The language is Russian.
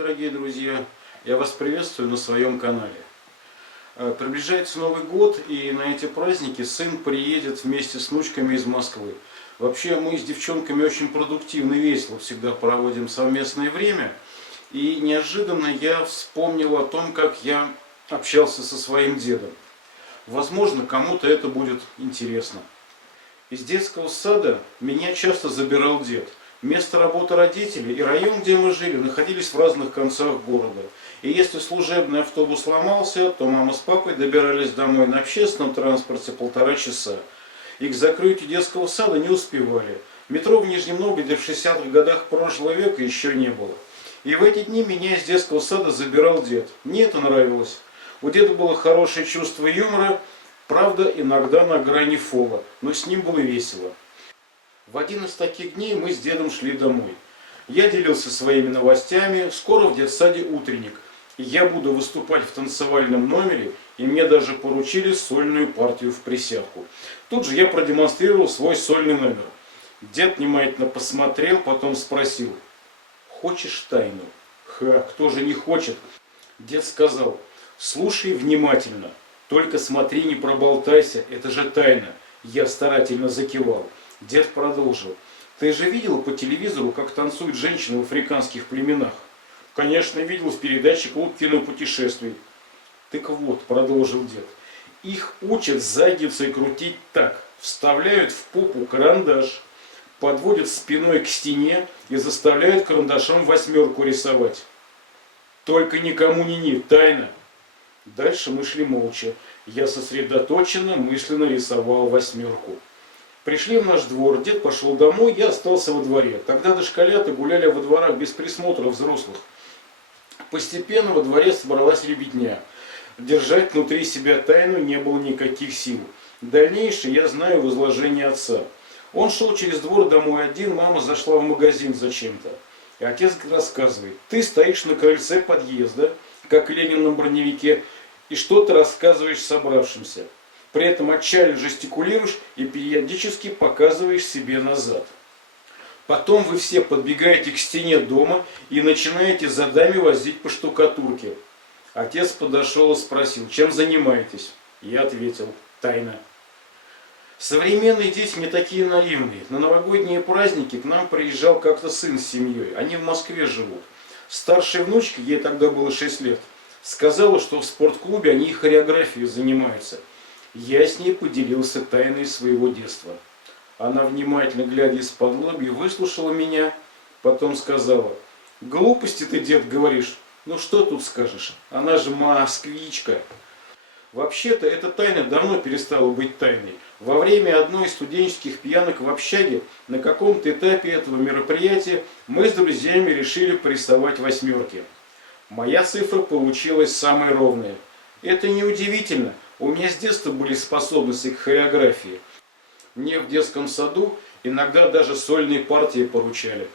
дорогие друзья! Я вас приветствую на своем канале. Приближается Новый год, и на эти праздники сын приедет вместе с внучками из Москвы. Вообще мы с девчонками очень продуктивно и весело всегда проводим совместное время. И неожиданно я вспомнил о том, как я общался со своим дедом. Возможно, кому-то это будет интересно. Из детского сада меня часто забирал дед. Место работы родителей и район, где мы жили, находились в разных концах города. И если служебный автобус ломался, то мама с папой добирались домой на общественном транспорте 1,5 часа. И к закрытию детского сада не успевали. Метро в Нижнем Новгороде в 60-х годах прошлого века еще не было. И в эти дни меня из детского сада забирал дед. Мне это нравилось. У деда было хорошее чувство юмора, правда, иногда на грани фола, но с ним было весело. В один из таких дней мы с дедом шли домой. Я делился своими новостями, скоро в детсаде утренник. И я буду выступать в танцевальном номере, и мне даже поручили сольную партию в присядку. Тут же я продемонстрировал свой сольный номер. Дед внимательно посмотрел, потом спросил: «Хочешь тайну?» Кто же не хочет? Дед сказал: «Слушай внимательно, только смотри, не проболтайся, это же тайна». Я старательно закивал. Дед продолжил: «Ты же видел по телевизору, как танцуют женщины в африканских племенах?» «Конечно, видел в передаче «Клуб кинопутешествий». «Так вот», — продолжил дед, — «их учат задницей крутить так. Вставляют в попу карандаш, подводят спиной к стене и заставляют карандашом 8 рисовать. Только никому не тайна». Дальше мы шли молча. Я сосредоточенно мысленно рисовал 8. Пришли в наш двор, дед пошел домой, я остался во дворе. Тогда дошколята гуляли во дворах без присмотра взрослых. Постепенно во дворе собралась ребятня. Держать внутри себя тайну не было никаких сил. Дальнейшее я знаю в изложении отца. Он шел через двор домой один, мама зашла в магазин зачем-то. И отец рассказывает: «Ты стоишь на крыльце подъезда, как Ленин на броневике, и что-то рассказываешь собравшимся. При этом отчаянно жестикулируешь и периодически показываешь себе назад. Потом вы все подбегаете к стене дома и начинаете задами возить по штукатурке». Отец подошел и спросил: «Чем занимаетесь?» Я ответил: «Тайна». Современные дети не такие наивные. На новогодние праздники к нам приезжал как-то сын с семьей. Они в Москве живут. Старшая внучка, ей тогда было 6 лет, сказала, что в спортклубе они хореографией занимаются. Я с ней поделился тайной своего детства. Она, внимательно глядя из-под лобья, выслушала меня, потом сказала: «Глупости ты, дед, говоришь. Ну что тут скажешь? Она же москвичка». Вообще-то эта тайна давно перестала быть тайной. Во время одной из студенческих пьянок в общаге на каком-то этапе этого мероприятия мы с друзьями решили порисовать 8. Моя цифра получилась самой ровной. Это неудивительно. У меня с детства были способности к хореографии. Мне в детском саду иногда даже сольные партии поручали.